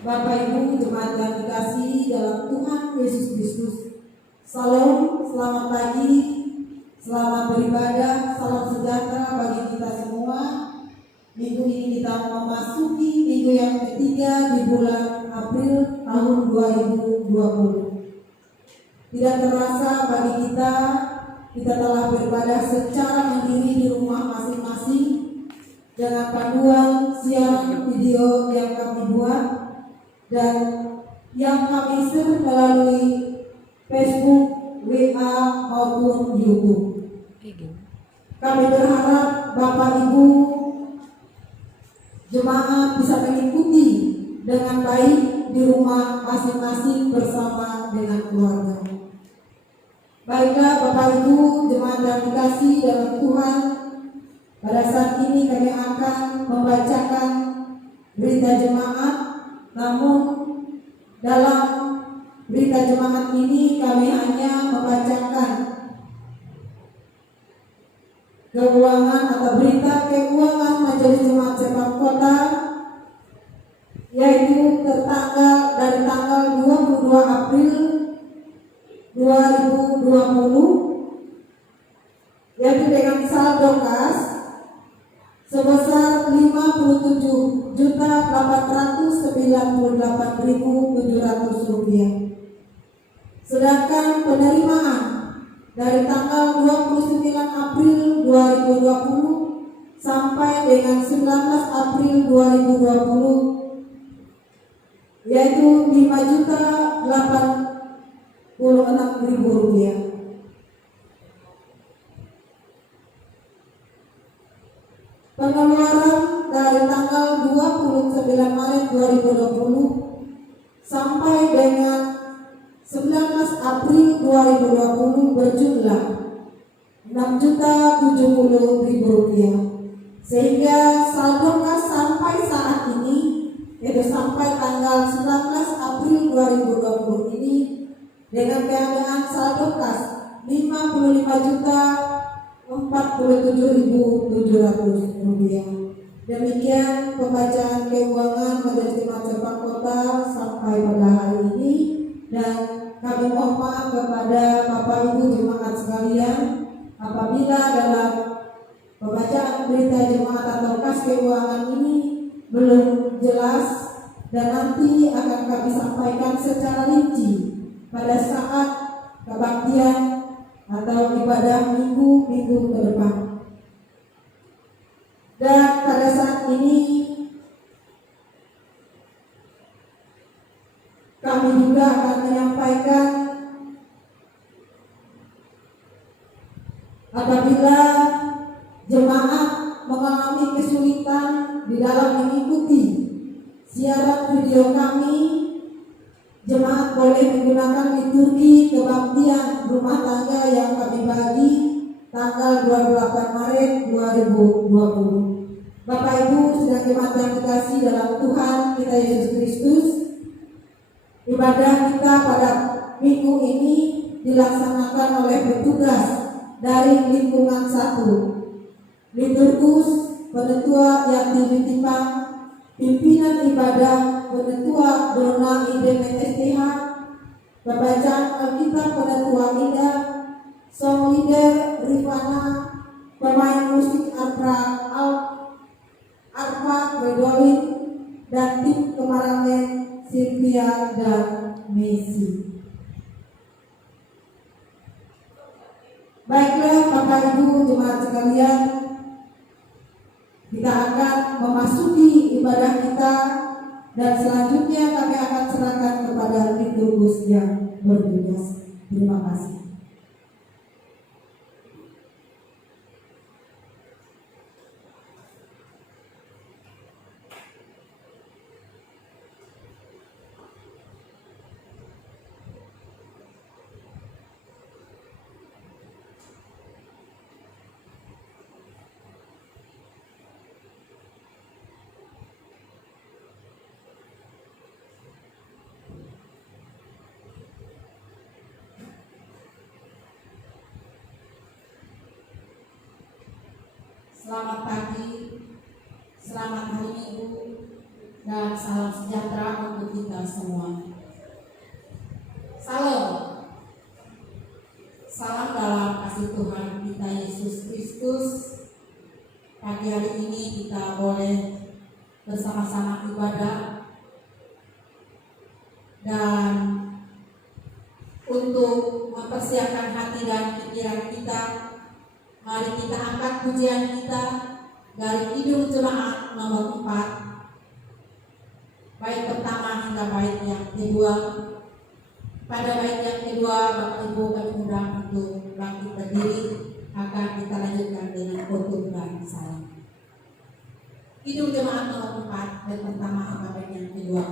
Bapak Ibu jemaat yang dikasihi dalam Tuhan Yesus Kristus. Salam, selamat pagi, selamat beribadah, salam sejahtera bagi kita semua. Minggu ini kita memasuki minggu yang ketiga di bulan April tahun 2020. Tidak terasa bagi kita telah beribadah secara mandiri di rumah masing-masing dengan panduan siaran video yang kami buat dan yang kami share melalui Facebook, WA maupun YouTube. Kami berharap Bapak Ibu jemaat bisa mengikuti dengan baik di rumah masing-masing bersama dengan keluarga. Baiklah Bapak Ibu jemaat yang dikasihi dalam Tuhan, pada saat ini kami akan membacakan berita jemaat. Namun dalam berita jemaat ini kami hanya membacakan keuangan atau berita keuangan Majelis Jemaat Sepang Kota, yaitu tertanggal dari tanggal 22 April 2020, yaitu dengan saldo kas sebesar 57.898.700 rupiah. Sedangkan penerimaan dari tanggal 29 April 2020 sampai dengan 19 April 2020 yaitu 5.086.000 rupiah. Pengeluaran dari tanggal 29 Maret 2020 sampai dengan 19 April 2020 berjumlah 6.070.000 rupiah. Sehingga saldo kas sampai saat ini, yaitu sampai tanggal 19 April 2020 ini, dengan keadaan saldo kas 55.047.700 rupiah. Demikian pembacaan keuangan Majelis Jemaat Sepang Kota sampai pada hari ini, dan kami mohon maaf kepada Bapak Ibu jemaat sekalian apabila dalam pembacaan berita jemaat atau kas keuangan ini belum jelas, dan nanti akan kami sampaikan secara rinci pada saat kebaktian atau ibadah minggu-minggu ke depan. Dan pada saat ini kami juga akan menyampaikan apabila jemaat mengalami kesulitan di dalam mengikuti siaran video kami, jemaat boleh menggunakan liturgi kebaktian rumah tangga yang kami bagi tanggal 28 Maret 2020. Bapak Ibu sedang jemaat yang dikasihi dalam Tuhan kita Yesus Kristus, ibadah kita pada minggu ini dilaksanakan oleh petugas dari lingkungan 1, liturgus, penetua yang Tipang, pimpinan ibadah penetua Dona IDM STH, pembacaan Alkitab penetua Ida, song leader Rifana, pemain musik Arpa Redolin, dan tim kemaramen Sylvia dan Messi. Baiklah Bapak Ibu jemaat sekalian, kita akan memasuki ibadah kita, dan selanjutnya kami akan serahkan kepada liturgus yang bertugas. Terima kasih. Selamat pagi, selamat hari Minggu, dan salam sejahtera untuk kita semua. Salam. Salam dalam kasih Tuhan kita Yesus Kristus. Pagi hari ini kita boleh bersama-sama ibadah, dan untuk mempersiapkan hati dan pikiran kita, mari kita angkat pujian kita dari Kidung Jemaat nomor 4, bait pertama hingga bait yang kedua. Pada bait yang kedua, Bapak Ibu kami undang untuk bangkit berdiri, akan kita lanjutkan dengan khotbah dan salam. Kidung Jemaat nomor 4, bait pertama hingga bait yang kedua.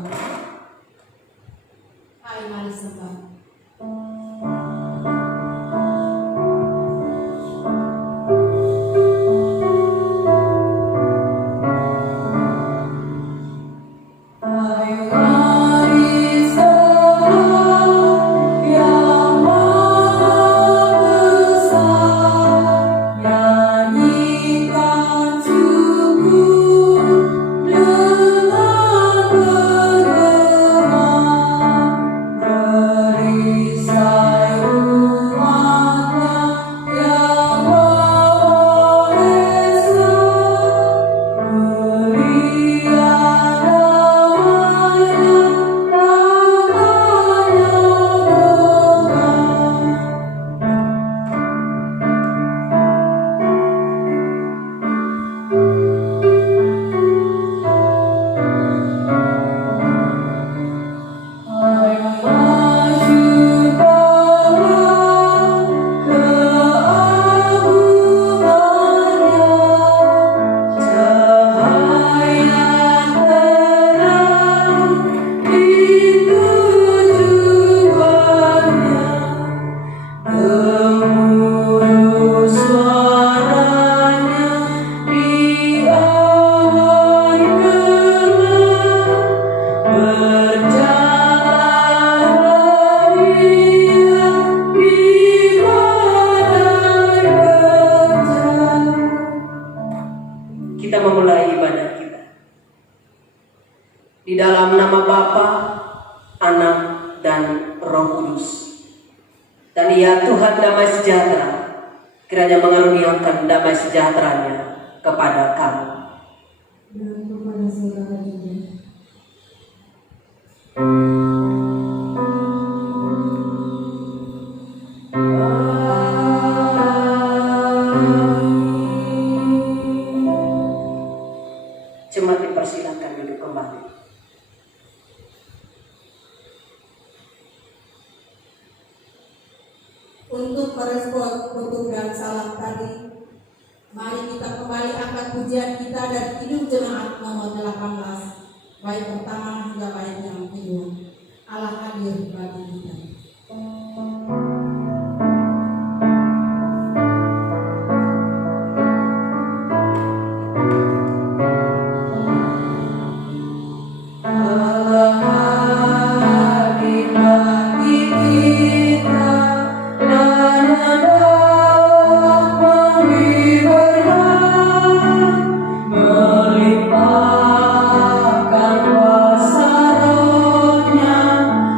Hai, mari sembah. Kiranya mengaruniakan damai sejahteranya kepada kamu dan kepada saudara juga. Jemaat dipersilakan duduk kembali. Untuk merespon khotbah dan salam tadi, mari kita kembali angkat pujian kita dari Kidung Jemaat nomor 18, bait pertama hingga bait yang kedua. Allah hadir bagi kita. Melimpahkan kuasa rohnya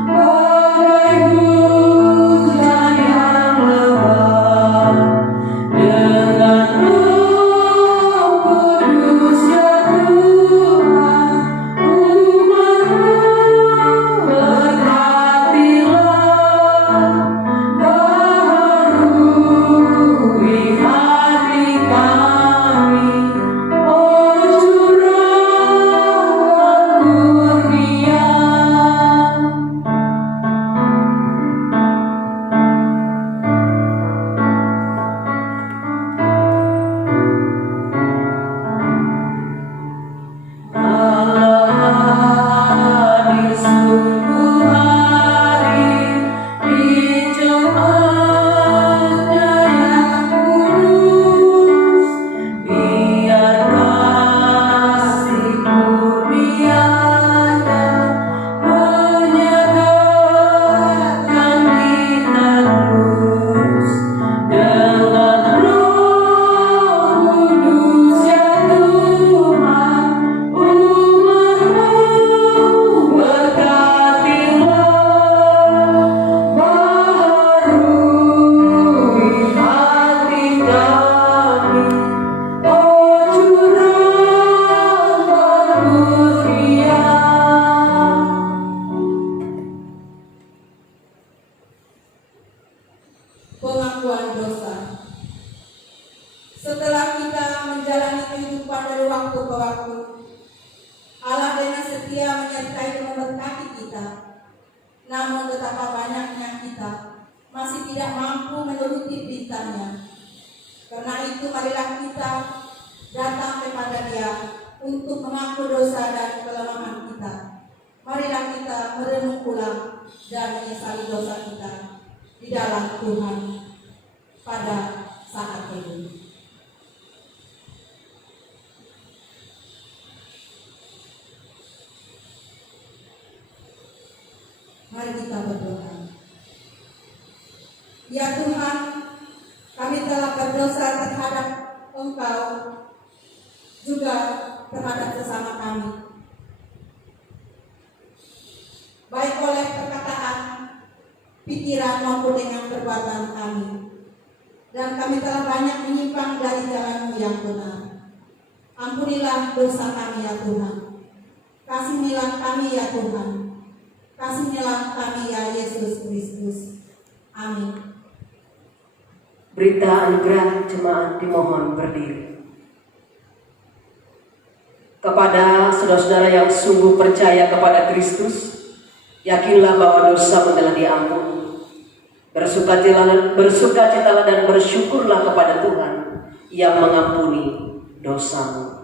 bagai setia menyertai dan memberkati kita. Namun betapa banyaknya kita masih tidak mampu menuruti perintahnya. Karena itu marilah kita datang kepada Dia untuk mengaku dosa dan kelemahan kita. Marilah kita merenung ulang dan menyesali dosa kita di dalam Tuhan pada saat ini. Mari kita berdoa. Ya Tuhan, kami telah berdosa terhadap Engkau, juga terhadap sesama kami, baik oleh perkataan, pikiran maupun dengan perbuatan kami. Dan kami telah banyak menyimpang dari jalan-Mu yang benar. Ampunilah dosa kami ya Tuhan. Kasihnilah kami ya Tuhan. Kasihnilah kami ya Yesus Kristus. Amin. Berita anugerah jemaat dimohon berdiri. Kepada saudara-saudara yang sungguh percaya kepada Kristus, yakinlah bahwa dosa telah diampuni. Bersukacitalah dan bersyukurlah kepada Tuhan yang mengampuni dosamu.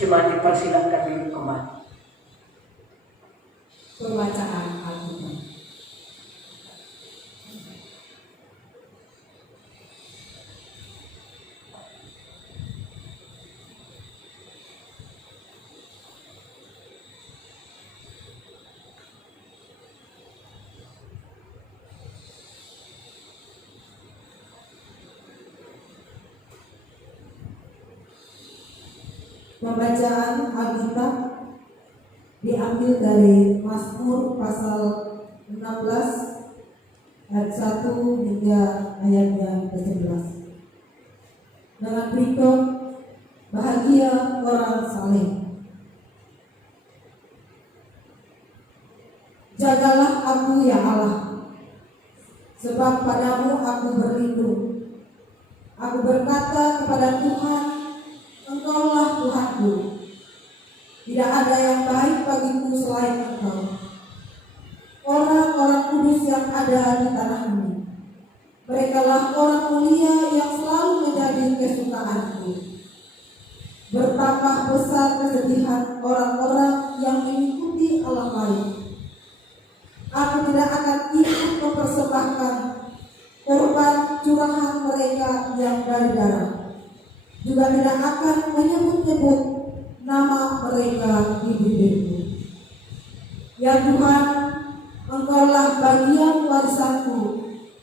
Jemaat dipersilakan duduk kembali. Pembacaan Alkitab. Pembacaan Alkitab diambil dari Mazmur pasal 16 ayat 1 hingga ayat yang ke-11. Dengan berikut, bahagia orang saleh. Jagalah aku ya Allah, sebab padamu aku berlindung. Aku berkata kepada Tuhan, Engkaulah Tuhanku. Tidak ada yang baik bagiku selain Engkau. Orang-orang kudus yang ada di tanah ini, merekalah orang mulia yang selalu menjadi kesukaanku. Betapa besar kesedihan orang-orang yang mengikuti Allah lain. Aku tidak akan ikut mempersembahkan korban curahan mereka yang dari darah. Juga tidak akan menyebut-nyebut nama mereka di bibirku. Ya Tuhan, Engkaulah bagian warisanku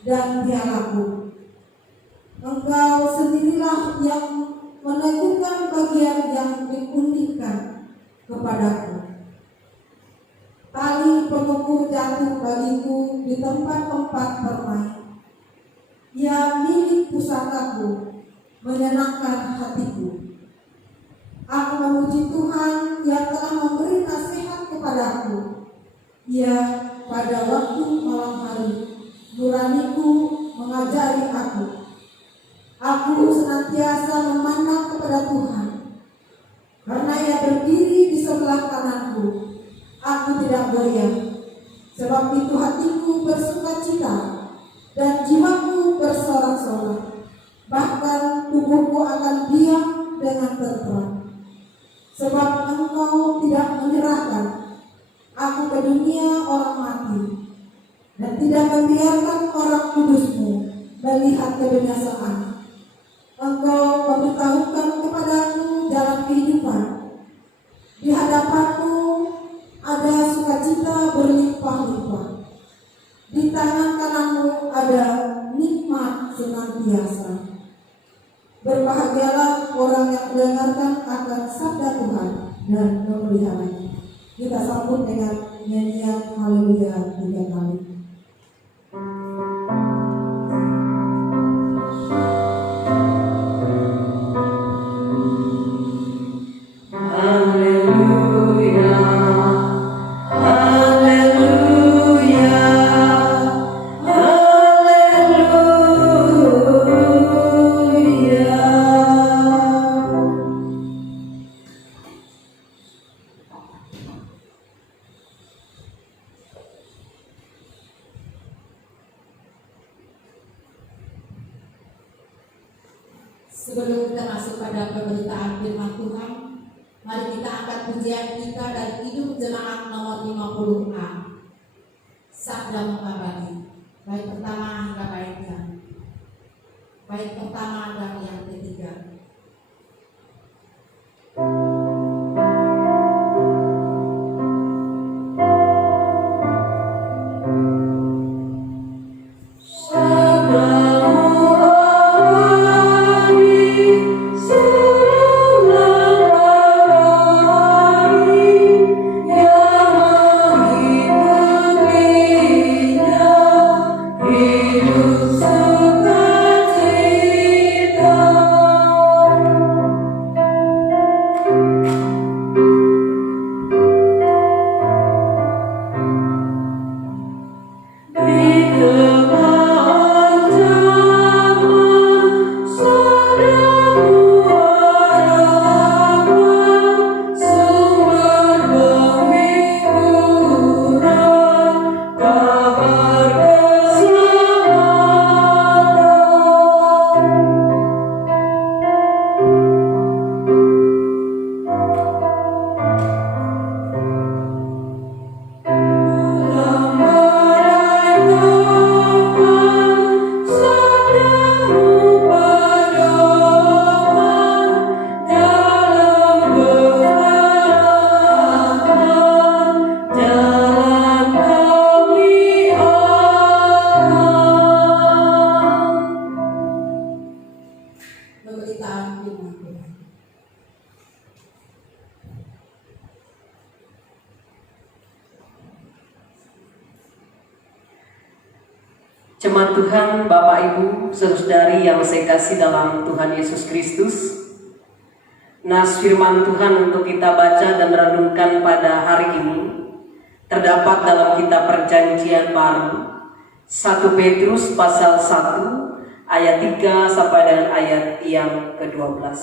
dan pialaku. Engkau sendirilah yang meneguhkan bagian yang diundingkan kepadaku. Tali pengukur jatuh bagiku di tempat-tempat bermain. Ya milik pusakaku, menyenangkan hatiku. Aku memuji Tuhan yang telah memberi nasihat kepadaku. Ya, pada waktu malam hari, nuraniku mengajari aku. Aku senantiasa memandang kepada Tuhan. Karena Ia berdiri di sebelah kananku, aku tidak goyah. Sebab itu hatiku bersukacita dan jiwaku bersorak-sorak. Bahkan tubuhku akan diam dengan tenteram. Sebab Engkau tidak menyerahkan aku ke dunia orang mati, dan tidak membiarkan orang kudus-Mu melihat kebinasaan. Engkau memberitahukan kepadaku jalan kehidupan. Di hadapanmu ada sukacita berlimpah-limpah. Di tangan kananmu ada nikmat senantiasa. Berbahagialah orang yang mendengarkan akan sabda Tuhan dan memeliharanya. Kita sambut dengan nyanyian haleluya 3 kali. Sebelum kita masuk pada pemberitaan firman Tuhan, mari kita angkat pujian kita dari Hidup Jemaat nomor 50A. Sabda Mengabadi, bait pertama hingga bait pertama dan yang ketiga. Jemaat Tuhan, Bapak Ibu, saudari yang saya kasih dalam Tuhan Yesus Kristus, nas firman Tuhan untuk kita baca dan renungkan pada hari ini terdapat dalam kitab Perjanjian Baru 1 Petrus pasal 1 ayat 3 sampai dengan ayat yang ke-12.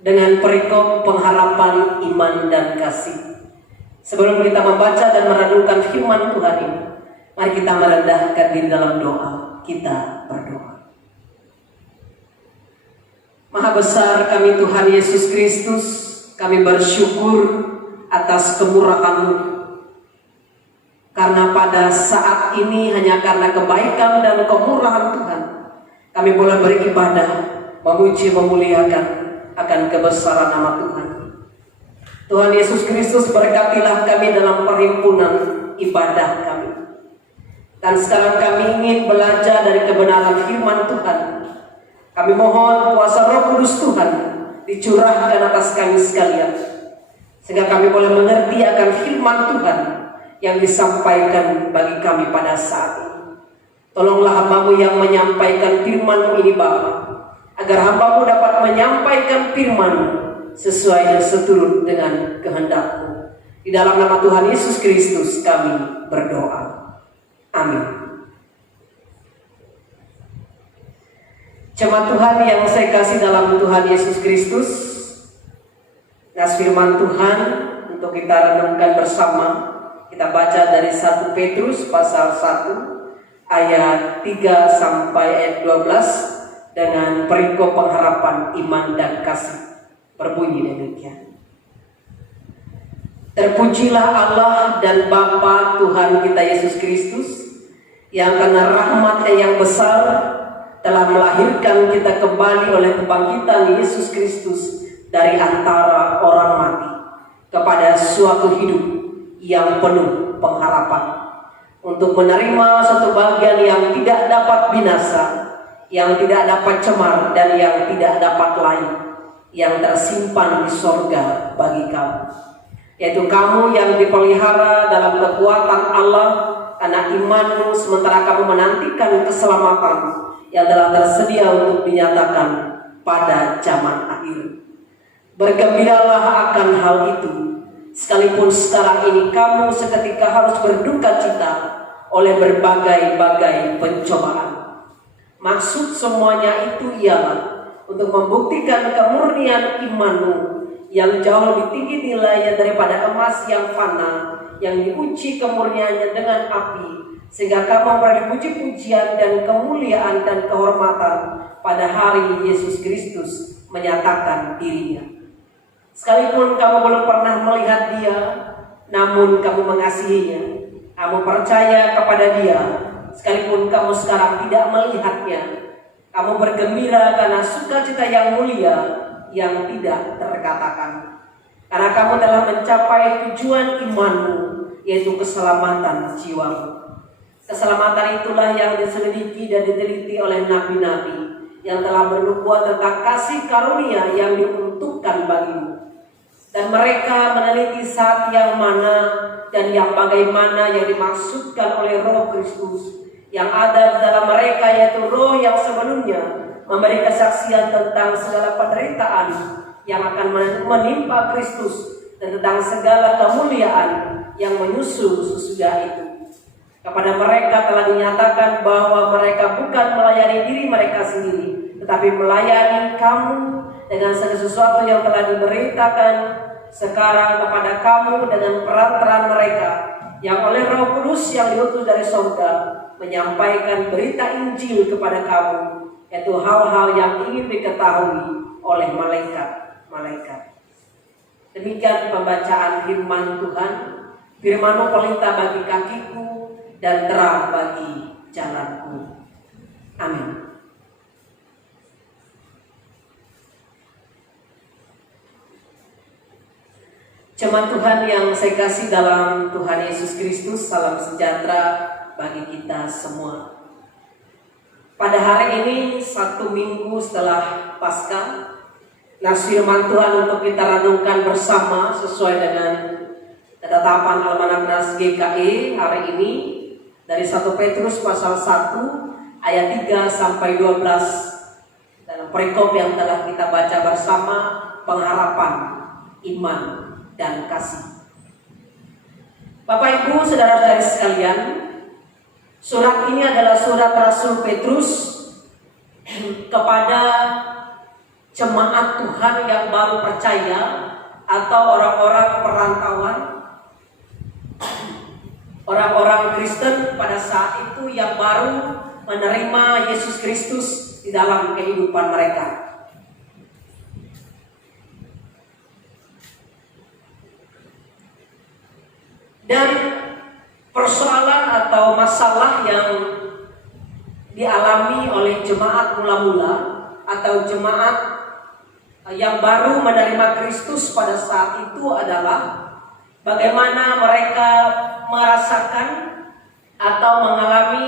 Dengan perikop pengharapan iman dan kasih. Sebelum kita membaca dan merenungkan firman Tuhan ini, mari kita merendahkan diri dalam doa. Kita berdoa. Maha besar kami Tuhan Yesus Kristus, kami bersyukur atas kemurahan-Mu. Karena pada saat ini hanya karena kebaikan dan kemurahan Tuhan, kami boleh beribadah, memuji, memuliakan akan kebesaran nama Tuhan. Tuhan Yesus Kristus, berkatilah kami dalam perhimpunan ibadah kami. Dan sekarang kami ingin belajar dari kebenaran firman Tuhan. Kami mohon kuasa Roh Kudus Tuhan dicurahkan atas kami sekalian, sehingga kami boleh mengerti akan firman Tuhan yang disampaikan bagi kami pada saat ini. Tolonglah hamba-Mu yang menyampaikan firman-Mu ini, Bapa, agar hamba-Mu dapat menyampaikan firman-Mu sesuai dan seturut dengan kehendak-Mu. Di dalam nama Tuhan Yesus Kristus kami berdoa. Amin. Jemaat Tuhan yang saya kasih dalam Tuhan Yesus Kristus, nas firman Tuhan untuk kita renungkan bersama, kita baca dari 1 Petrus pasal 1 ayat 3 sampai ayat 12 dengan perikop pengharapan iman dan kasih. Berbunyi demikian. Terpujilah Allah dan Bapa Tuhan kita Yesus Kristus, yang karena rahmat-Nya yang besar telah melahirkan kita kembali oleh kebangkitan Yesus Kristus dari antara orang mati kepada suatu hidup yang penuh pengharapan, untuk menerima satu bagian yang tidak dapat binasa, yang tidak dapat cemar, dan yang tidak dapat lain, yang tersimpan di sorga bagi kamu, yaitu kamu yang dipelihara dalam kekuatan Allah karena imanmu, sementara kamu menantikan keselamatan yang telah tersedia untuk dinyatakan pada zaman akhir. Bergembiralah akan hal itu, sekalipun sekarang ini kamu seketika harus berduka cita oleh berbagai-bagai pencobaan. Maksud semuanya itu ialah untuk membuktikan kemurnian imanmu yang jauh lebih tinggi nilainya daripada emas yang fana, yang diuji kemurniannya dengan api, sehingga kamu memperoleh puji-pujian dan kemuliaan dan kehormatan pada hari Yesus Kristus menyatakan dirinya. Sekalipun kamu belum pernah melihat Dia, namun kamu mengasihinya, kamu percaya kepada Dia. Sekalipun kamu sekarang tidak melihatnya, kamu bergembira karena sukacita yang mulia yang tidak terkatakan. Karena kamu telah mencapai tujuan imanmu, yaitu keselamatan jiwamu. Keselamatan itulah yang diselidiki dan diteliti oleh nabi-nabi yang telah bernubuat tentang kasih karunia yang diuntukkan bagimu. Dan mereka meneliti saat yang mana dan yang bagaimana yang dimaksudkan oleh Roh Kristus yang ada di dalam mereka, yaitu Roh yang sebelumnya memberi kesaksian tentang segala penderitaan yang akan menimpa Kristus dan tentang segala kemuliaan yang menyusul sesudah itu. Kepada mereka telah dinyatakan bahwa mereka bukan melayani diri mereka sendiri, tetapi melayani kamu dengan segala sesuatu yang telah diberitakan sekarang kepada kamu dengan perantaraan mereka yang oleh Roh Kudus yang diutus dari surga menyampaikan berita Injil kepada kamu, yaitu hal-hal yang ingin diketahui oleh malaikat-malaikat. Demikian pembacaan firman Tuhan. Firman-Mu pelita bagi kakiku dan terang bagi jalanku. Amin. Jemaat Tuhan yang saya kasih dalam Tuhan Yesus Kristus, salam sejahtera bagi kita semua. Pada hari ini, 1 minggu setelah Paskah, nas firman Tuhan untuk kita renungkan bersama sesuai dengan ketetapan Almanak Nas GKI hari ini dari 1 Petrus pasal 1 ayat 3 sampai 12 dalam perikop yang telah kita baca bersama, pengharapan, iman, dan kasih. Bapak Ibu saudara-saudari sekalian, surat ini adalah surat Rasul Petrus kepada jemaat Tuhan yang baru percaya atau orang-orang perantauan, orang-orang Kristen pada saat itu yang baru menerima Yesus Kristus di dalam kehidupan mereka. Dan persoalan atau masalah yang dialami oleh jemaat mula-mula atau jemaat yang baru menerima Kristus pada saat itu adalah bagaimana mereka merasakan atau mengalami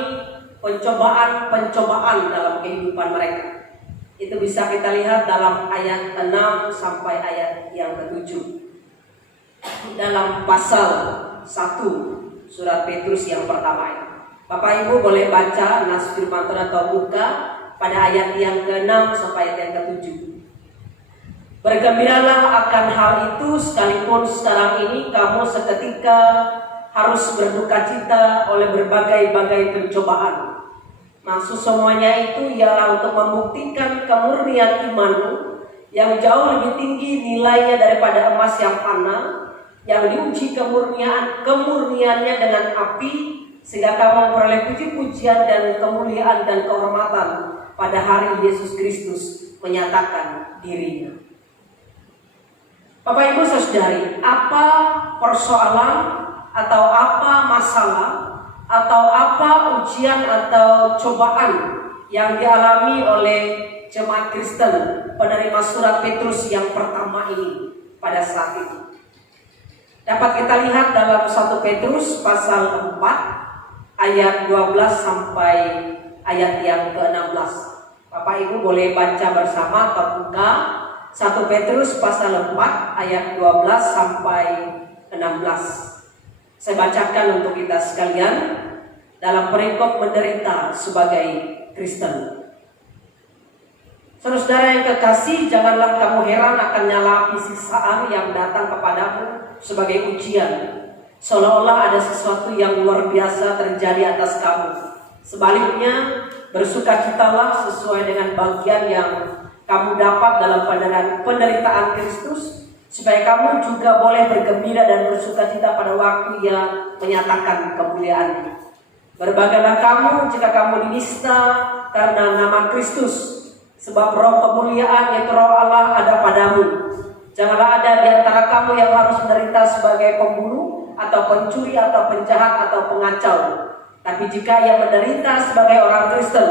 pencobaan-pencobaan dalam kehidupan mereka. Itu bisa kita lihat dalam ayat 6 sampai ayat yang ke-7 dalam pasal 1 surat Petrus yang pertama ini. Bapak Ibu boleh baca nas firman Tuhan atau buka pada ayat yang ke-6 sampai ayat yang ke-7. Bergembiralah akan hal itu, sekalipun sekarang ini kamu seketika harus berduka cita oleh berbagai-bagai pencobaan. Maksud semuanya itu ialah untuk membuktikan kemurnian imanmu yang jauh lebih tinggi nilainya daripada emas yang fana, yang diuji kemurniannya dengan api, sehingga kamu memperoleh puji-pujian dan kemuliaan dan kehormatan pada hari Yesus Kristus menyatakan dirinya. Bapak Ibu saudari, apa persoalan atau apa masalah atau apa ujian atau cobaan yang dialami oleh jemaat Kristen penerima surat Petrus yang pertama ini pada saat itu. Dapat kita lihat dalam 1 Petrus pasal 4 ayat 12 sampai ayat yang ke-16. Bapak Ibu boleh baca bersama atau buka 1 Petrus pasal 4 ayat 12 sampai 16. Saya bacakan untuk kita sekalian dalam perikop menderita sebagai Kristen. Saudara-saudara yang kekasih, janganlah kamu heran akan nyala api siksaan yang datang kepadamu sebagai ujian, seolah-olah ada sesuatu yang luar biasa terjadi atas kamu. Sebaliknya, bersukacitalah sesuai dengan bagian yang kamu dapat dalam penderitaan Kristus, supaya kamu juga boleh bergembira dan bersukacita pada waktu yang menyatakan kemuliaan. Berbanggalah kamu jika kamu dinista karena nama Kristus, sebab roh kemuliaan yaitu roh Allah ada padamu. Janganlah ada di antara kamu yang harus menderita sebagai pembunuh atau pencuri atau penjahat atau pengacau. Tapi jika ia menderita sebagai orang Kristen,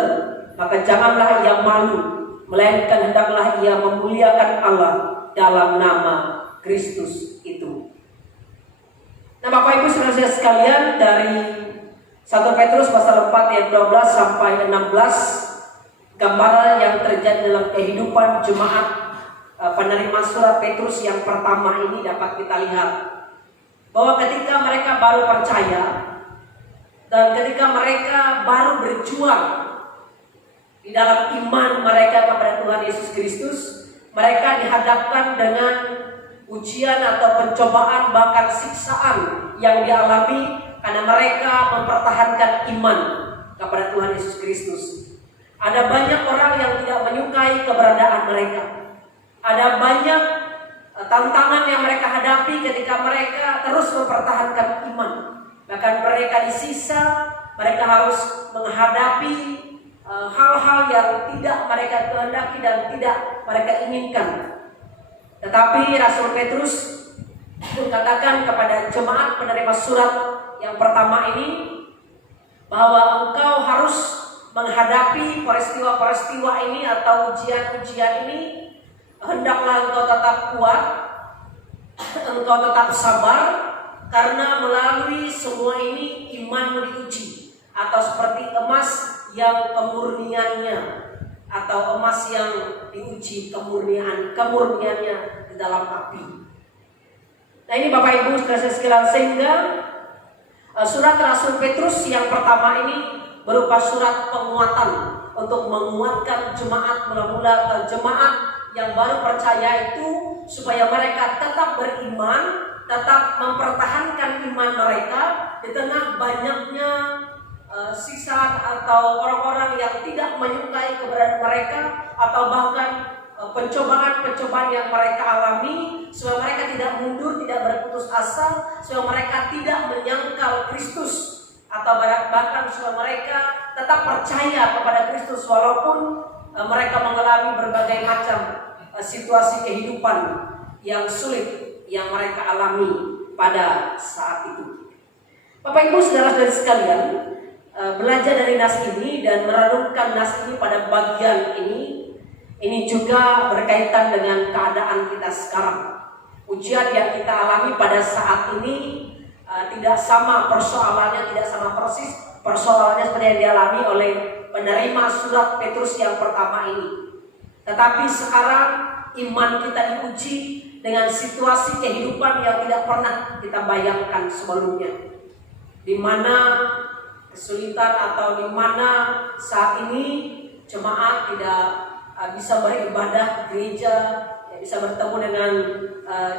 maka janganlah ia malu, melainkan hendaklah ia memuliakan Allah dalam nama Kristus itu. Nah, Bapak Ibu saudara sekalian, dari 1 Petrus pasal 4 ayat 12 sampai 16, gambaran yang terjadi dalam kehidupan jemaat penerima surat Petrus yang pertama ini dapat kita lihat bahwa ketika mereka baru percaya dan ketika mereka baru berjuang di dalam iman mereka kepada Tuhan Yesus Kristus, mereka dihadapkan dengan ujian atau pencobaan bahkan siksaan yang dialami karena mereka mempertahankan iman kepada Tuhan Yesus Kristus. Ada banyak orang yang tidak menyukai keberadaan mereka. Ada banyak tantangan yang mereka hadapi ketika mereka terus mempertahankan iman. Bahkan mereka disisa, mereka harus menghadapi hal-hal yang tidak mereka kehendaki dan tidak mereka inginkan. Tetapi Rasul Petrus mengatakan kepada jemaat penerima surat yang pertama ini bahwa engkau harus menghadapi peristiwa-peristiwa ini atau ujian-ujian ini. Hendaklah engkau tetap kuat, engkau tetap sabar, karena melalui semua ini imanmu diuji. Atau seperti emas yang kemurniannya, atau emas yang diuji kemurniannya di dalam api. Nah, ini Bapak Ibu saudara sekalian, sehingga surat Rasul Petrus yang pertama ini berupa surat penguatan untuk menguatkan jemaat mula-mula atau jemaat yang baru percaya itu, supaya mereka tetap beriman, tetap mempertahankan iman mereka di tengah banyaknya siksaan atau orang-orang yang tidak menyukai keberadaan mereka, atau bahkan pencobaan-pencobaan yang mereka alami, supaya mereka tidak mundur, tidak berputus asa, supaya mereka tidak menyangkal Kristus, atau bahkan supaya mereka tetap percaya kepada Kristus walaupun mereka mengalami berbagai macam situasi kehidupan yang sulit yang mereka alami pada saat itu. Bapak Ibu saudara-saudari sekalian, belajar dari nas ini dan merenungkan nas ini pada bagian ini juga berkaitan dengan keadaan kita sekarang. Ujian yang kita alami pada saat ini tidak sama persoalannya, tidak sama persis persoalannya seperti yang dialami oleh penerima surat Petrus yang pertama ini. Tetapi sekarang iman kita diuji dengan situasi kehidupan yang tidak pernah kita bayangkan sebelumnya, di mana kesulitan atau di mana saat ini jemaat tidak bisa beribadah gereja, bisa bertemu dengan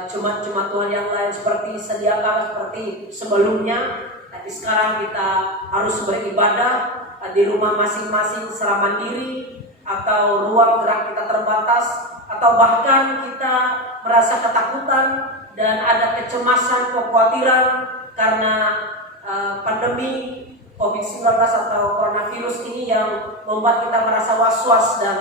jemaat-jemaat Tuhan yang lain seperti sedia kala, seperti sebelumnya. Tapi sekarang kita harus beribadah di rumah masing-masing secara mandiri, atau ruang gerak kita terbatas, atau bahkan kita merasa ketakutan dan ada kecemasan, kekhawatiran karena pandemi COVID-19 atau coronavirus ini yang membuat kita merasa was-was dan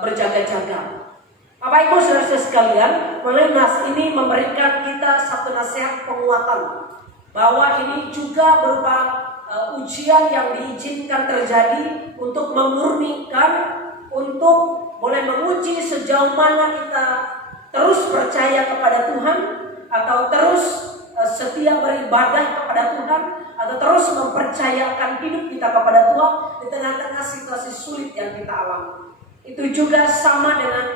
berjaga-jaga. Bapak Ibu saudara sekalian, melalui nas ini memberikan kita satu nasihat penguatan bahwa ini juga berupa ujian yang diizinkan terjadi untuk memurnikan, untuk boleh menguji sejauh mana kita terus percaya kepada Tuhan, atau terus setia beribadah kepada Tuhan, atau terus mempercayakan hidup kita kepada Tuhan di tengah-tengah situasi sulit yang kita alami. Itu juga sama dengan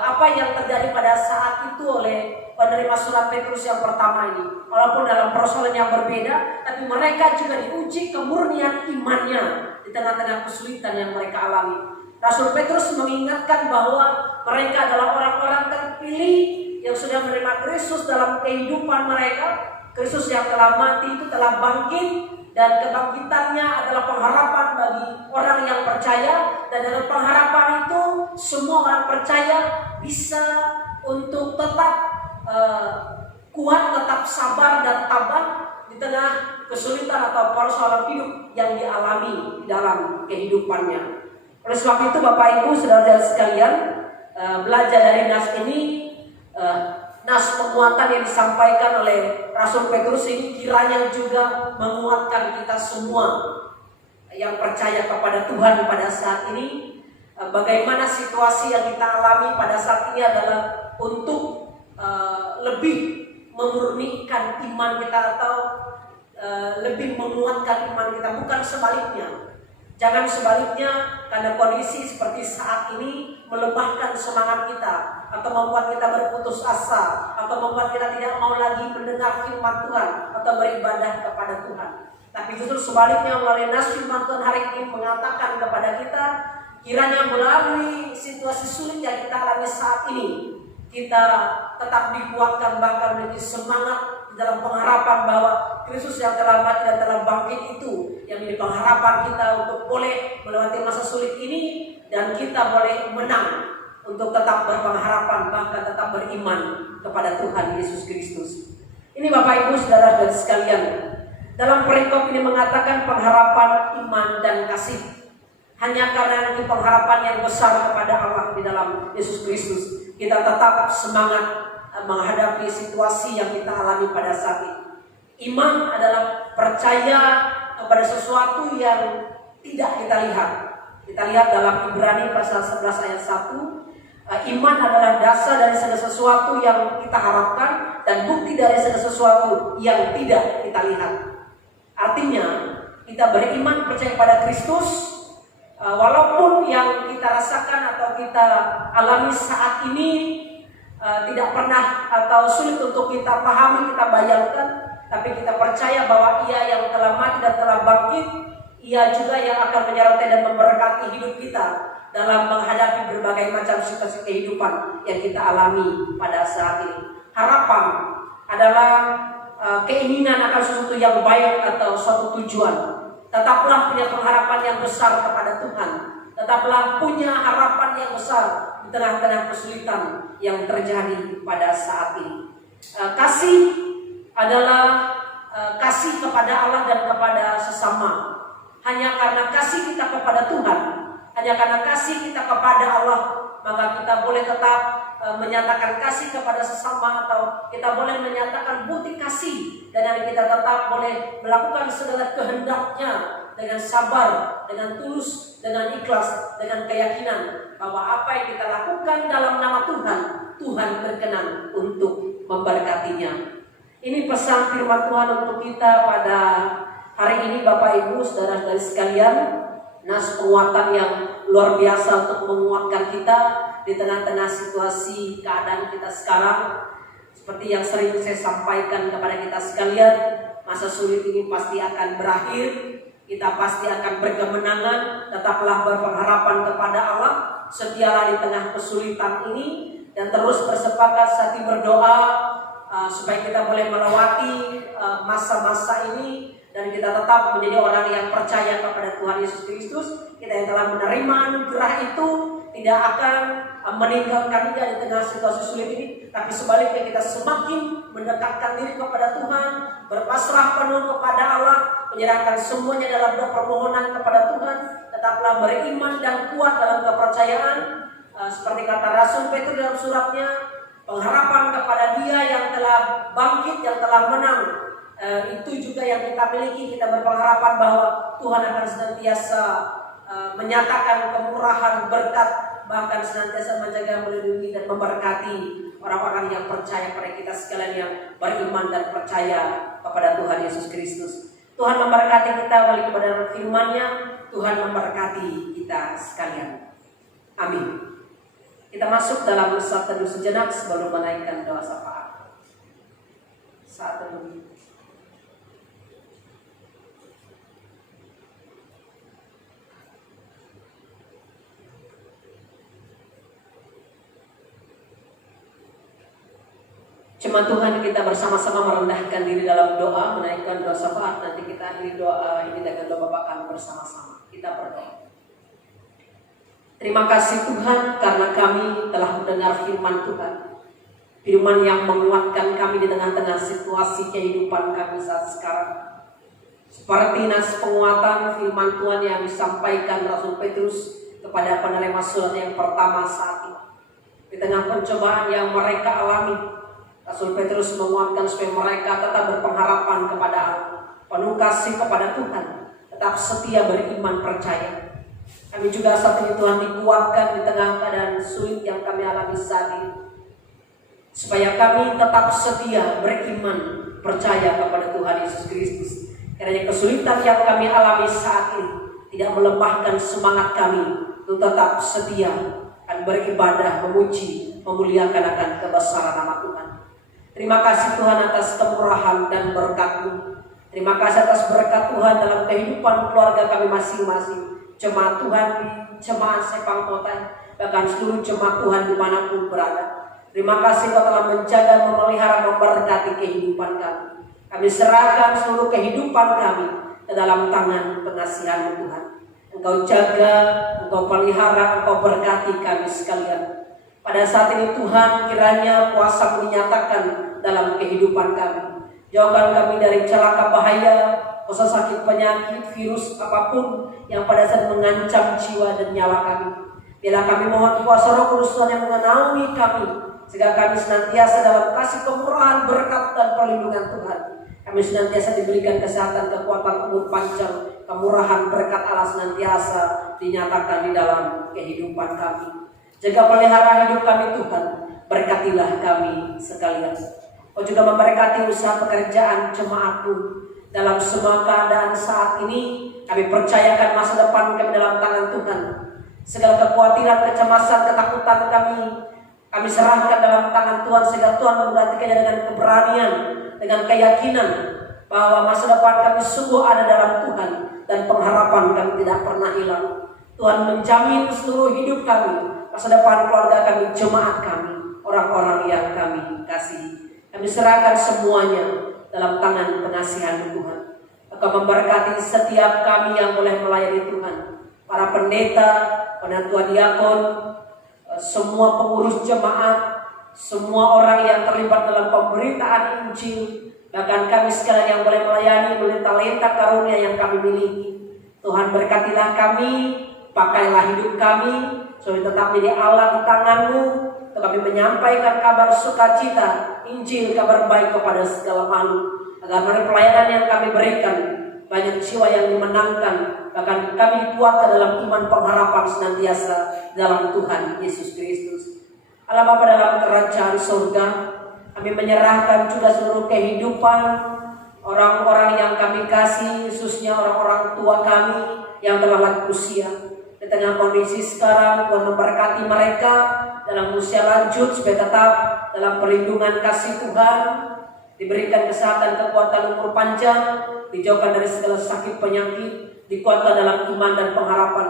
apa yang terjadi pada saat itu oleh penerima surat Petrus yang pertama ini. Walaupun dalam persoalan yang berbeda, tapi mereka juga diuji kemurnian imannya di tengah-tengah kesulitan yang mereka alami. Rasul Petrus mengingatkan bahwa mereka adalah orang-orang terpilih yang sudah menerima Kristus dalam kehidupan mereka. Kristus yang telah mati itu telah bangkit, dan kebangkitannya adalah pengharapan bagi orang yang percaya. Dan dalam pengharapan itu semua orang percaya bisa untuk tetap kuat, tetap sabar dan tabah di tengah kesulitan atau persoalan hidup yang dialami di dalam kehidupannya. Oleh sebab itu Bapak Ibu saudara-saudara sekalian, belajar dari nas ini, nas penguatan yang disampaikan oleh Rasul Petrus ini kiranya juga menguatkan kita semua yang percaya kepada Tuhan pada saat ini. Bagaimana situasi yang kita alami pada saat ini adalah untuk lebih memurnikan iman kita, atau lebih menguatkan iman kita, bukan sebaliknya. Jangan sebaliknya, karena kondisi seperti saat ini melemahkan semangat kita, atau membuat kita berputus asa, atau membuat kita tidak mau lagi mendengar firman Tuhan atau beribadah kepada Tuhan. Tapi justru sebaliknya, melalui nas firman Tuhan hari ini mengatakan kepada kita, kiranya melalui situasi sulit yang kita alami saat ini, kita tetap dikuatkan, bahkan memiliki semangat di dalam pengharapan bahwa Kristus yang telah mati dan telah bangkit itu yang menjadi pengharapan kita untuk boleh melewati masa sulit ini, dan kita boleh menang untuk tetap berpengharapan, bahkan tetap beriman kepada Tuhan Yesus Kristus. Ini Bapak Ibu saudara-saudara sekalian, dalam perikop ini mengatakan pengharapan, iman dan kasih. Hanya karena ini pengharapan yang besar kepada Allah di dalam Yesus Kristus, kita tetap semangat menghadapi situasi yang kita alami pada saat ini. Iman adalah percaya kepada sesuatu yang tidak kita lihat. Kita lihat dalam Ibrani pasal 11 ayat 1. Iman adalah dasar dari segala sesuatu yang kita harapkan dan bukti dari segala sesuatu yang tidak kita lihat. Artinya, kita beriman percaya pada Kristus, walaupun yang kita rasakan atau kita alami saat ini tidak pernah atau sulit untuk kita pahami, kita bayangkan, tapi kita percaya bahwa Ia yang telah mati dan telah bangkit, Ia juga yang akan menyertai dan memberkati hidup kita dalam menghadapi berbagai macam situasi kehidupan yang kita alami pada saat ini. Harapan adalah keinginan akan sesuatu yang baik atau suatu tujuan. Tetaplah punya pengharapan yang besar kepada Tuhan. Tetaplah punya harapan yang besar di tengah-tengah kesulitan yang terjadi pada saat ini. Kasih adalah kasih kepada Allah dan kepada sesama. Hanya karena kasih kita kepada Tuhan, hanya karena kasih kita kepada Allah, maka kita boleh tetap menyatakan kasih kepada sesama, atau kita boleh menyatakan bukti kasih, dan kita tetap boleh melakukan segala kehendaknya dengan sabar, dengan tulus, dengan ikhlas, dengan keyakinan bahwa apa yang kita lakukan dalam nama Tuhan, Tuhan berkenan untuk memberkatinya. Ini pesan firman Tuhan untuk kita pada hari ini Bapak Ibu saudara-saudari sekalian. Nas penguatan yang luar biasa untuk menguatkan kita di tengah-tengah situasi keadaan kita sekarang. Seperti yang sering saya sampaikan kepada kita sekalian, masa sulit ini pasti akan berakhir. Kita pasti akan berkemenangan. Tetaplah berpengharapan kepada Allah, setialah di tengah kesulitan ini, dan terus bersepakat hati berdoa supaya kita boleh melewati masa-masa ini, dan kita tetap menjadi orang yang percaya kepada Tuhan Yesus Kristus. Kita yang telah menerima anugerah itu tidak akan meninggalkan dia di tengah situasi sulit ini, tapi sebaliknya kita semakin mendekatkan diri kepada Tuhan, berpasrah penuh kepada Allah, menyerahkan semuanya dalam doa permohonan kepada Tuhan. Tetaplah beriman dan kuat dalam kepercayaan, seperti kata Rasul Petrus dalam suratnya, pengharapan kepada Dia yang telah bangkit, yang telah menang, itu juga yang kita miliki. Kita berpengharapan bahwa Tuhan akan senantiasa menyatakan kemurahan, berkat, bahkan senantiasa menjaga, melindungi dan memberkati orang-orang yang percaya pada kita sekalian, yang beriman dan percaya kepada Tuhan Yesus Kristus. Tuhan memberkati kita balik kepada firman-Nya. Tuhan memberkati kita sekalian. Amin. Kita masuk dalam saat teduh sejenak sebelum menaikkan doa syafaat. Saat teduh. Cuma Tuhan, kita bersama-sama merendahkan diri dalam doa, menaikkan doa syafaat. Nanti kita akhiri doa ini dengan doa Bapa kami bersama-sama. Kita berdoa. Terima kasih Tuhan karena kami telah mendengar firman Tuhan. Firman yang menguatkan kami di tengah-tengah situasi kehidupan kami saat sekarang. Seperti nas penguatan firman Tuhan yang disampaikan Rasul Petrus kepada penerima surat yang pertama saat itu. Di tengah pencobaan yang mereka alami, Rasul Petrus menguatkan supaya mereka tetap berpengharapan kepada Allah, penuh kasih kepada Tuhan, tetap setia beriman percaya. Kami juga saat ini Tuhan dikuatkan di tengah keadaan sulit yang kami alami saat ini, supaya kami tetap setia beriman percaya kepada Tuhan Yesus Kristus. Karena kesulitan yang kami alami saat ini tidak melemahkan semangat kami untuk tetap setia dan beribadah, memuji, memuliakan akan kebesaran nama Tuhan. Terima kasih Tuhan atas kemurahan dan berkat-Mu. Terima kasih atas berkat Tuhan dalam kehidupan keluarga kami masing-masing. Jemaat Tuhan di Jemaat Sepang Kota, bahkan seluruh jemaat Tuhan dimanapun berada. Terima kasih Kau telah menjaga, memelihara, memberkati kehidupan kami. Kami serahkan seluruh kehidupan kami ke dalam tangan pengasihan Tuhan. Engkau jaga, Engkau pelihara, Engkau berkati kami sekalian. Pada saat ini Tuhan, kiranya kuasa menyatakan dalam kehidupan kami. Jauhkan kami dari celaka bahaya, kuasa sakit, penyakit, virus apapun yang pada saat mengancam jiwa dan nyawa kami. Bila kami mohon kuasa Roh Kudus Tuhan yang mengenaui kami, sehingga kami senantiasa dalam kasih kemurahan, berkat dan perlindungan Tuhan. Kami senantiasa diberikan kesehatan, kekuatan, umur panjang, kemurahan, berkat Allah senantiasa dinyatakan di dalam kehidupan kami. Jaga pelihara hidup kami Tuhan, berkatilah kami sekalian. Kau juga memberkati usaha pekerjaan jemaat-Mu dalam semua keadaan saat ini. Kami percayakan masa depan kami dalam tangan Tuhan. Segala kekhawatiran, kecemasan, ketakutan kami serahkan dalam tangan Tuhan, sehingga Tuhan menggantikannya dengan keberanian, dengan keyakinan bahwa masa depan kami sungguh ada dalam Tuhan dan pengharapan kami tidak pernah hilang. Tuhan menjamin seluruh hidup kami, masa depan keluarga kami, jemaat kami, orang-orang yang kami kasih. Kami serahkan semuanya dalam tangan pengasihan Tuhan. Engkau memberkati setiap kami yang boleh melayani Tuhan, para pendeta, penatua diakon, semua pengurus jemaat, semua orang yang terlibat dalam pemberitaan Injil, bahkan kami sekalian yang boleh melayani oleh talenta karunia yang kami miliki. Tuhan berkatilah kami, pakailah hidup kami, supaya tetap menjadi Allah di tangan-Mu. Kami menyampaikan kabar sukacita, Injil, kabar baik kepada segala makhluk. Agar dari pelayanan yang kami berikan, banyak jiwa yang dimenangkan, bahkan kami dikuatkan dalam iman pengharapan senantiasa dalam Tuhan Yesus Kristus. Allah Bapa dalam kerajaan surga, kami menyerahkan juga seluruh kehidupan orang-orang yang kami kasih, khususnya orang-orang tua kami yang telah lanjut usia. Di tengah kondisi sekarang, Tuhan memberkati mereka dalam usia lanjut supaya tetap dalam perlindungan kasih Tuhan, diberikan kesehatan, kekuatan, umur panjang, dijauhkan dari segala sakit penyakit, dikuatkan dalam iman dan pengharapan.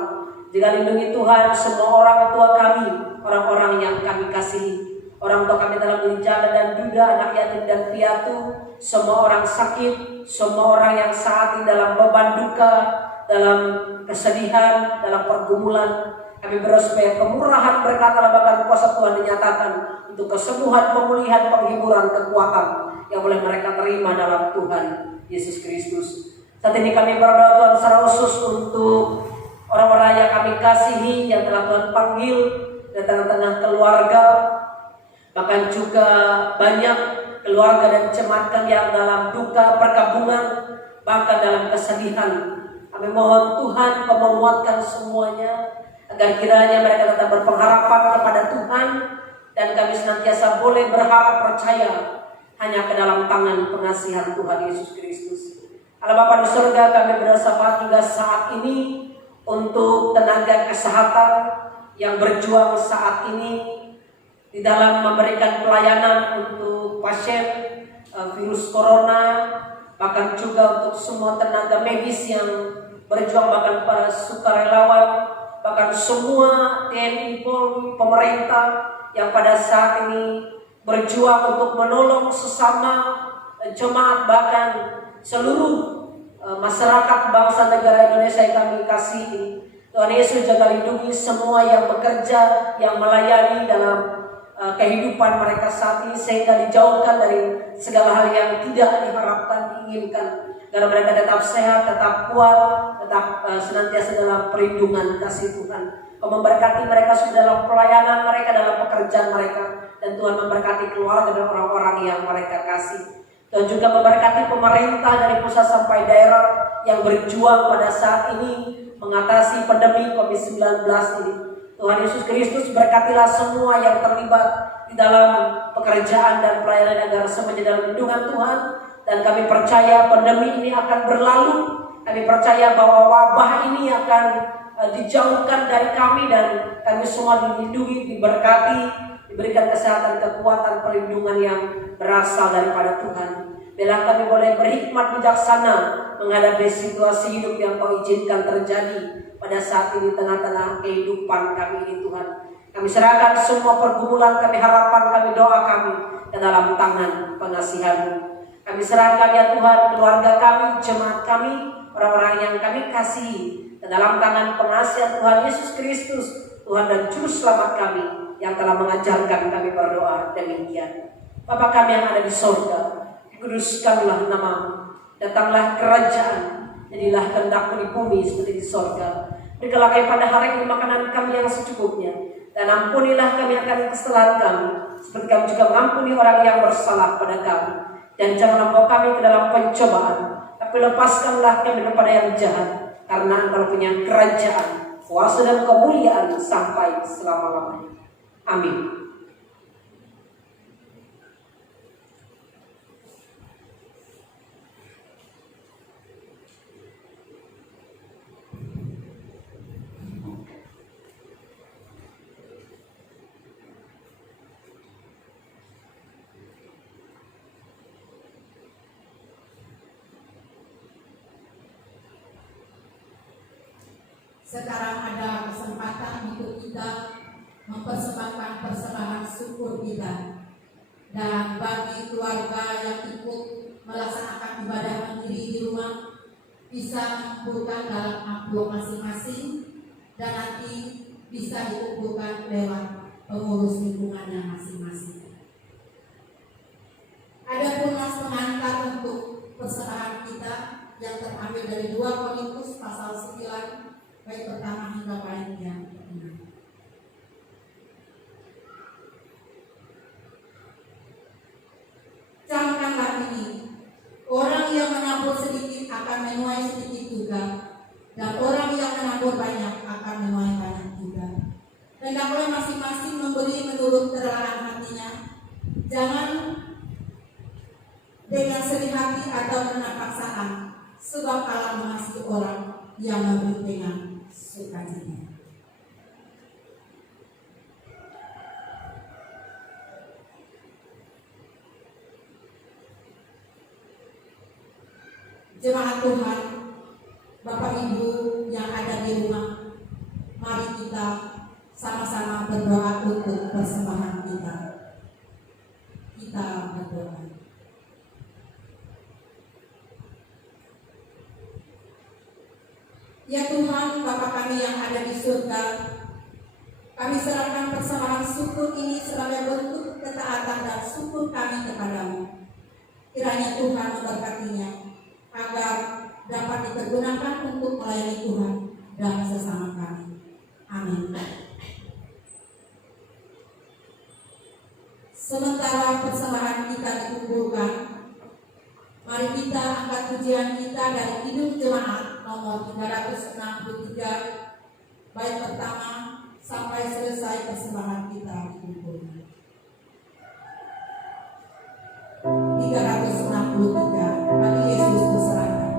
Jika lindungi Tuhan semua orang tua kami, orang-orang yang kami kasihi, orang tua kami dalam bencana dan duda, anak yatim dan piatu, semua orang sakit, semua orang yang saat ini dalam beban duka, dalam kesedihan, dalam pergumulan. Kami berdoa supaya kemurahan, berkat, bahkan kuasa Tuhan dinyatakan untuk kesembuhan, pemulihan, penghiburan, kekuatan yang boleh mereka terima dalam Tuhan Yesus Kristus. Saat ini kami berdoa Tuhan secara khusus untuk orang-orang yang kami kasihi, yang telah Tuhan panggil di tengah-tengah keluarga, bahkan juga banyak keluarga dan jemaat kami yang dalam duka perkabungan, bahkan dalam kesedihan. Kami mohon Tuhan menguatkan semuanya, agar kiranya mereka tetap berpengharapan kepada Tuhan, dan kami senantiasa boleh berharap percaya hanya ke dalam tangan pengasihan Tuhan Yesus Kristus. Allah Bapa di surga, kami berdoa hingga saat ini untuk tenaga kesehatan yang berjuang saat ini di dalam memberikan pelayanan untuk pasien virus corona, bahkan juga untuk semua tenaga medis yang berjuang, bahkan para sukarelawan, bahkan semua TNI, Polri, pemerintah yang pada saat ini berjuang untuk menolong sesama jemaat, bahkan seluruh masyarakat bangsa negara Indonesia yang kami kasihi. Tuhan Yesus jaga lindungi semua yang bekerja, yang melayani dalam kehidupan mereka saat ini, sehingga dijauhkan dari segala hal yang tidak diharapkan, diinginkan, agar mereka tetap sehat, tetap kuat, tetap senantiasa dalam perlindungan kasih Tuhan. Kau memberkati mereka sudah dalam pelayanan mereka, dalam pekerjaan mereka, dan Tuhan memberkati keluarga dan orang-orang yang mereka kasih. Dan juga memberkati pemerintah dari pusat sampai daerah yang berjuang pada saat ini mengatasi pandemi COVID-19 ini. Tuhan Yesus Kristus, berkatilah semua yang terlibat di dalam pekerjaan dan pelayanan agar semuanya dalam lindungan Tuhan. Dan kami percaya pandemi ini akan berlalu. Kami percaya bahwa wabah ini akan dijauhkan dari kami, dan kami semua dilindungi, diberkati, diberikan kesehatan, kekuatan, perlindungan yang berasal daripada Tuhan. Biarlah kami boleh berhikmat bijaksana menghadapi situasi hidup yang Kau izinkan terjadi pada saat ini tengah-tengah kehidupan kami ini Tuhan. Kami serahkan semua pergumulan kami, harapan kami, doa kami ke dalam tangan pengasihan-Mu. Kami serahkan ya Tuhan keluarga kami, jemaat kami, orang-orang yang kami kasihi ke dalam tangan pengasihan Tuhan Yesus Kristus, Tuhan dan Juru Selamat kami yang telah mengajarkan kami berdoa demikian. Bapa kami yang ada di sorga, kuduskanlah nama-Mu, datanglah kerajaan, jadilah kehendak-Mu di bumi seperti di sorga. Berikanlah kami pada hari ini makanan kami yang secukupnya, dan ampunilah kami akan kesalahan kami, seperti kami juga mengampuni orang yang bersalah pada kami. Dan janganlah membawa kami ke dalam pencobaan, tapi lepaskanlah kami daripada yang jahat, karena Engkau punya kerajaan, kuasa dan kemuliaan sampai selama-lamanya. Amin. Sekarang ada kesempatan untuk kita mempersembahkan persembahan syukur kita. Dan bagi keluarga yang ikut melaksanakan ibadah mandiri di rumah, bisa mengumpulkan dalam amplop masing-masing, dan nanti bisa dikumpulkan lewat pengurus lingkungannya masing-masing. Adapun mas pengantar untuk persembahan kita yang terambil dari 2 Korintus pasal 9 baik pertama hingga baik yang ke-6. Camkanlah ini, orang yang menabur sedikit akan menuai sedikit juga, dan orang yang menabur banyak akan menuai banyak juga. Hendaklah masing-masing memberi menurut keralaan hatinya, jangan dengan sedih hati atau karena paksaan, sebab Allah mengasihi orang yang memberi dengan sukacita. Jemaat Tuhan, Bapak Ibu yang ada di rumah, mari kita sama-sama berdoa untuk persembahan kita. Kita berdoa. Ya Tuhan, Bapa kami yang ada di surga, kami serahkan persembahan syukur ini sebagai bentuk ketaatan dan syukur kami kepadamu. Kiranya Tuhan memberkatinya, agar dapat dipergunakan untuk melayani Tuhan dan sesama kami. Amin. Sementara persembahan kita dikumpulkan, mari kita angkat pujian kita dari Kidung Jemaat nomor 363 bait pertama sampai selesai persembahan kita dikumpulkan. 363 bagi Yesus berserahkan.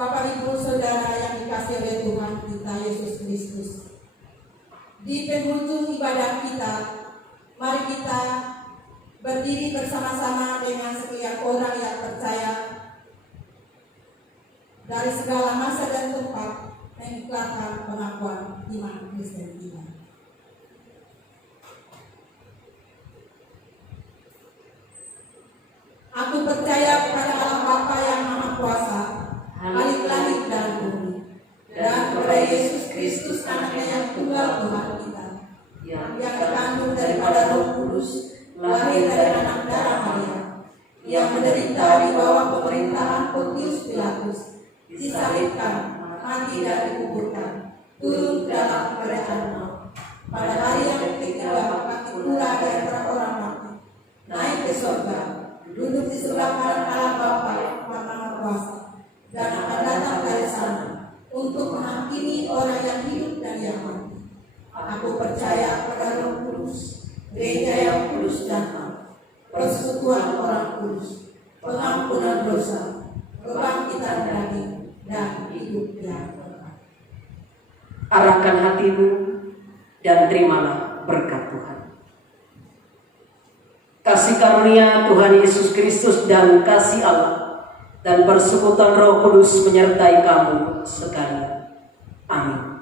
Bapak Ibu Saudara yang dikasihi oleh Tuhan kita Yesus Kristus, di penghujung ibadah kita, mari kita berdiri bersama-sama dengan setiap orang yang percaya dari segala masa dan tempat mengikrarkan pengakuan iman Kristen kita. Aku percaya kepada Allah Bapa yang Maha Kuasa, Khalik langit dan bumi, dan kepada Yesus Kristus anaknya yang tunggal Tuhan kita, yang dikandung daripada Roh Kudus, lahir dari anak darah Maria, yang menderita di bawah pemerintahan Pontius Pilatus, disalibkan, mati dan dikuburkan, turun ke dalam kerajaan maut. Pada hari yang ketiga bangkit pula dari antara orang mati, naik ke surga, duduk di sebelah kanan Allah Bapa yang Maha Kuasa, dan akan datang dari sana untuk menghakimi orang yang hidup dan yang mati. Aku percaya pada Roh Kudus, gereja yang kudus dan am, persekutuan orang kudus, pengampunan dosa, kebangkitan daging, dan hidup yang kekal. Arahkan hatimu dan terimalah berkat Tuhan. Kasih karunia Tuhan Yesus Kristus dan kasih Allah dan persekutuan Roh Kudus menyertai kamu sekalian. Amin.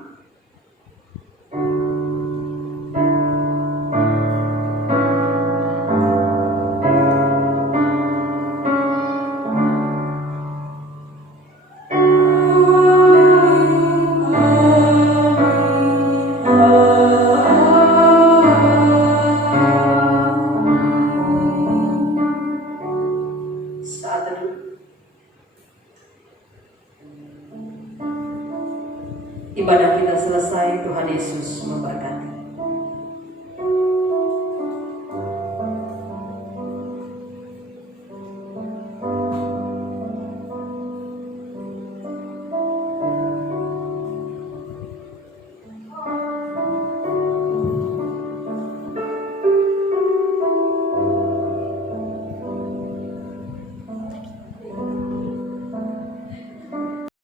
Ibadah kita selesai, Tuhan Yesus memberkati.